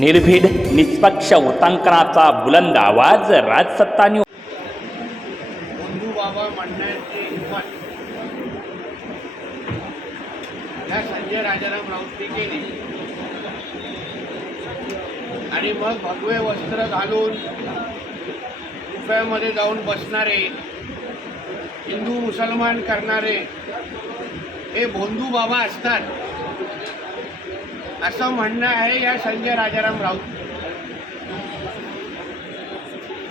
निर्भीड निष्पक्ष वृत्तांकनाचा बुलंद आवाज राजसत्ता न्यूज संजय राजाराम राऊतनी केली आणि मग भगवे वस्त्र घालून गुफ्यामध्ये जाऊन बसणारे हिंदू मुसलमान करणारे हे भोंदू बाबा असतात. असं म्हणणं आहे या संजय राजाराम राऊत.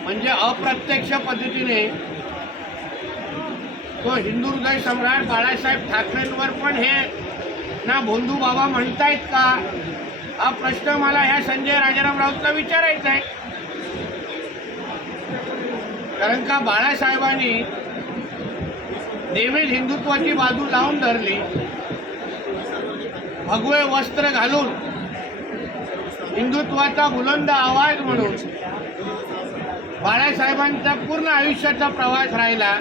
म्हणजे अप्रत्यक्ष पद्धतीने तो हिंदू हृदय सम्राट बाळासाहेब ठाकरेंवर पण हे ना भोंदू बाबा म्हणतायत का? हा प्रश्न मला ह्या संजय राजाराम राऊतला विचारायचा आहे. कारण का बाळासाहेबांनी नेहमीच हिंदुत्वाची बाजू लावून धरली. भगवे वस्त्र घालून हिंदुत्वाचा बुलंद आवाज म्हणून बाळासाहेबांचा पूर्ण आयुष्याचा प्रवास राहिला.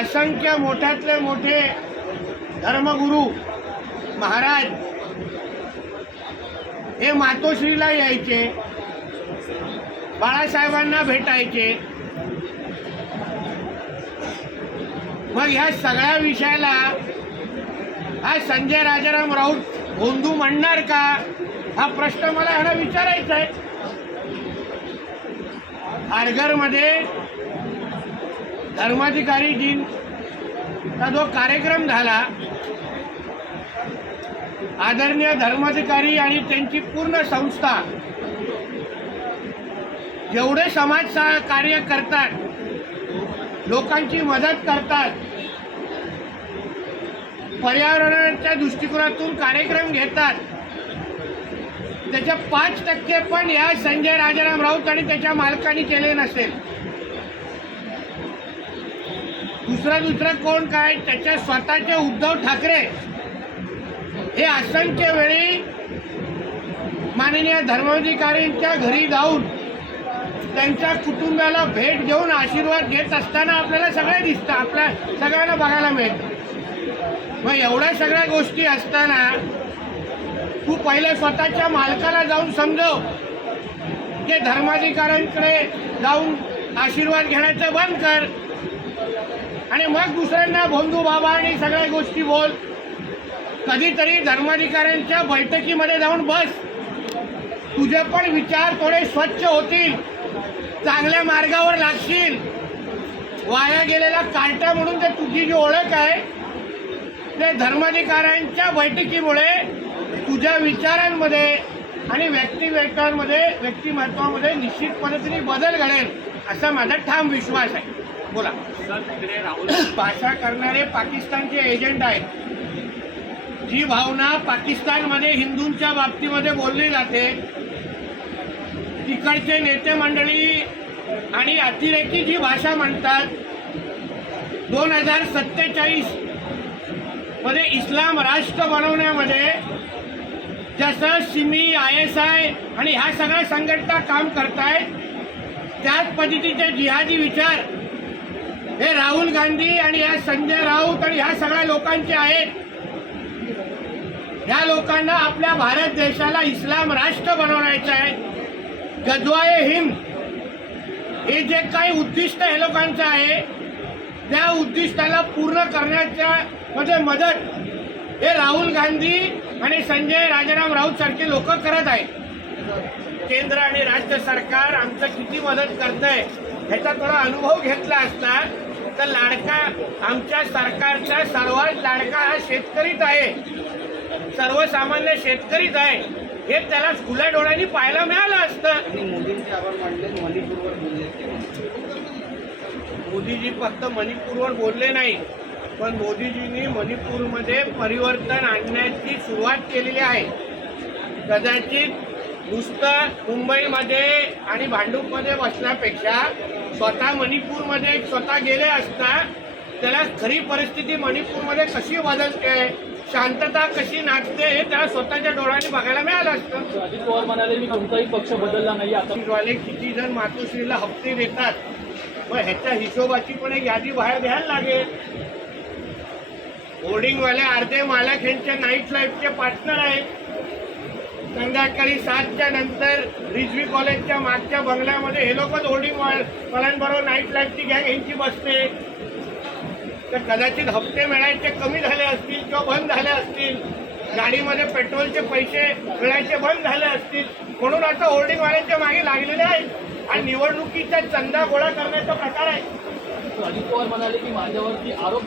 असंख्य मोठ्यातले मोठे धर्मगुरू महाराज हे मातोश्रीला यायचे बाळासाहेबांना भेटायचे. मग ह्या सगळ्या विषयाला हा संजय राजाराम राऊत भोंदू म्हणणार का? हा प्रश्न मला ह्याला विचारायचा आहे. खारघरमध्ये धर्माधिकारी जींचा जो कार्यक्रम झाला आदरणीय धर्माधिकारी आणि त्यांची पूर्ण संस्था जेवढे समाज कार्य करतात लोकांची मदत करतात पर्यावरणाच्या दृष्टिकोनातून कार्यक्रम घेतात. त्याच्या पाच टक्के पण या संजय राजाराम राऊत आणि त्याच्या मालकांनी केले नसेल. दुसरं दुसरं कोण काय त्याच्या स्वतःचे उद्धव ठाकरे हे असंख्य वेळी माननीय धर्माधिकारींच्या घरी जाऊन त्यांच्या कुटुंबाला भेट घेऊन आशीर्वाद घेत असताना आपल्याला सगळे दिसतं आपल्या सगळ्यांना बघायला मिळतं. मग एवढ्या सगळ्या गोष्टी असताना तू पहिले स्वतःच्या मालकाला जाऊन समजव. की धर्माधिकाऱ्यांकडे जाऊन आशीर्वाद घेण्याचं बंद कर. आणि मग दुसऱ्यांना भोंदू बाबा आणि सगळ्या गोष्टी बोल. कधीतरी धर्माधिकाऱ्यांच्या बैठकीमध्ये जाऊन बस. तुझे पण विचार थोडे स्वच्छ होतील. चांगल्या मार्गावर लागशील. वाया गेलेला कार्टा म्हणून ते तुझी जी ओळख आहे ते धर्माधिकाऱ्यांच्या बैठकीमुळे तुझ्या विचारांमध्ये आणि व्यक्तिवेकांमध्ये व्यक्तिमत्वामध्ये निश्चित पद्धतीने बदल घडेल असा माझा ठाम विश्वास आहे. बोला. भाषा करणारे पाकिस्तानचे एजंट आहेत. जी भावना पाकिस्तानमध्ये हिंदूंच्या बाबतीमध्ये बोलली जाते तिकडचे नेते मंडळी आणि अतिरेकी जी भाषा म्हणतात दोन हजार सत्तेचाळीस मध्ये इस्लाम राष्ट्र बनवण्यामध्ये जसं सिमी आय एस आय आणि ह्या सगळ्या संघटना काम करतायत त्याच पद्धतीचे जिहादी विचार हे राहुल गांधी आणि या संजय राऊत आणि ह्या सगळ्या लोकांचे आहेत. ह्या लोकांना आपल्या भारत देशाला इस्लाम राष्ट्र बनवण्याचं आहे. गजवाए हिंद हे जे काही उद्दिष्ट हे लोकांचं आहे त्या उद्दिष्टाला पूर्ण करण्याच्या मध्ये मदत हे राहुल गांधी आणि संजय राजाराम राऊत सारखे लोक करत आहेत. केंद्र आणि राज्य सरकार आमचं किती मदत करतंय ह्याचा थोडा अनुभव घेतला असता तर लाडका आमच्या सरकारचा सर्वात लाडका हा शेतकरीच आहे. सर्वसामान्य शेतकरीच आहे. हे त्याला खुल्या डोळ्यांनी पाहायला मिळालं असतं. मोदींचे आभार मानले मणिपूरवर बोलले. मोदीजी फक्त मणिपूरवर बोलले नाही पण मोदीजींनी मणिपूरमध्ये परिवर्तन आणण्याची सुरुवात केलेली आहे. कदाचित नुसतं मुंबईमध्ये आणि भांडूपमध्ये बसण्यापेक्षा स्वतः मणिपूरमध्ये स्वतः गेले असता त्याला खरी परिस्थिती मणिपूरमध्ये कशी बदलते शांतता कशी नाचते हे त्याला स्वतःच्या डोळ्यांनी बघायला मिळालं असतं. अजित पवार म्हणाले मी कोणताही पक्ष बदलला नाही आता किती जण मातोश्रीला हप्ते देतात मग ह्याच्या हिशोबाची पण एक यादी बाहेर द्यायला लागेल. होर्डिंगवाले अर्धे मालक यांच्या नाईट लाईफचे पार्टनर आहेत. संध्याकाळी सातच्या नंतर रिजवी कॉलेजच्या मागच्या बंगल्यामध्ये हे लोकच होर्डिंग वाल्यांबरोबर नाईट लाईफची गँग यांची बसते. तर कदाचित हप्ते मिळायचे कमी झाले असतील किंवा बंद झाले असतील. गाडीमध्ये पेट्रोलचे पैसे मिळायचे बंद झाले असतील. म्हणून आता होर्डिंगवाल्यांच्या मागे लागलेले आहेत. आणि निवडणुकीचा चंदा गोळा करण्याचा प्रकार आहे. अजित पवार म्हणाले की माझ्यावरती आरोप